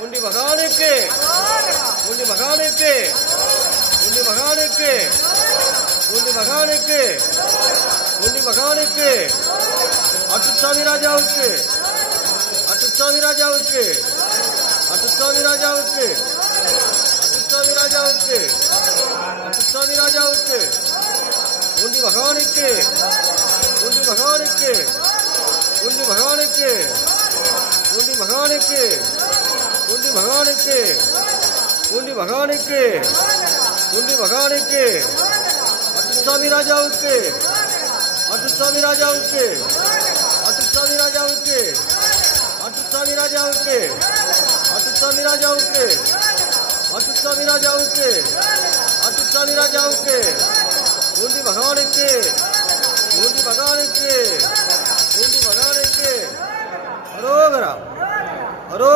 உண்டி மகானுக்கு உண்டி மகானுக்கு உண்டி மகானுக்கு உண்டி மகானுக்கு உண்டி மகானுக்கு அட்டுசாமி ராஜாவுக்கு அட்டுசாமி ராஜாவுக்கு அட்டுசாமி ராஜாவுக்கு அட்டுசாமி ராஜாவுக்கு அட்டுசாமி ராஜாவுக்கு உண்டி மகானுக்கு உண்டி மகானுக்கு உண்டி மகானுக்கு உண்டி மகானுக்கு உண்டி மகானுக்கு உண்டி மகானுக்கு உண்டி மகானுக்கு அட்டுசாமி ராஜாவுக்கு அட்டுசாமி ராஜாவுக்கு அட்டுசாமி ராஜாவுக்கு அட்டுசாமி ராஜாவுக்கு அட்டுசாமி ராஜாவுக்கு அட்டுசாமி ராஜாவுக்கு அட்டுசாமி ராஜாவுக்கு உண்டி மகானுக்கு உண்டி மகானுக்கு உண்டி மகானுக்கு அரோகரா அரோ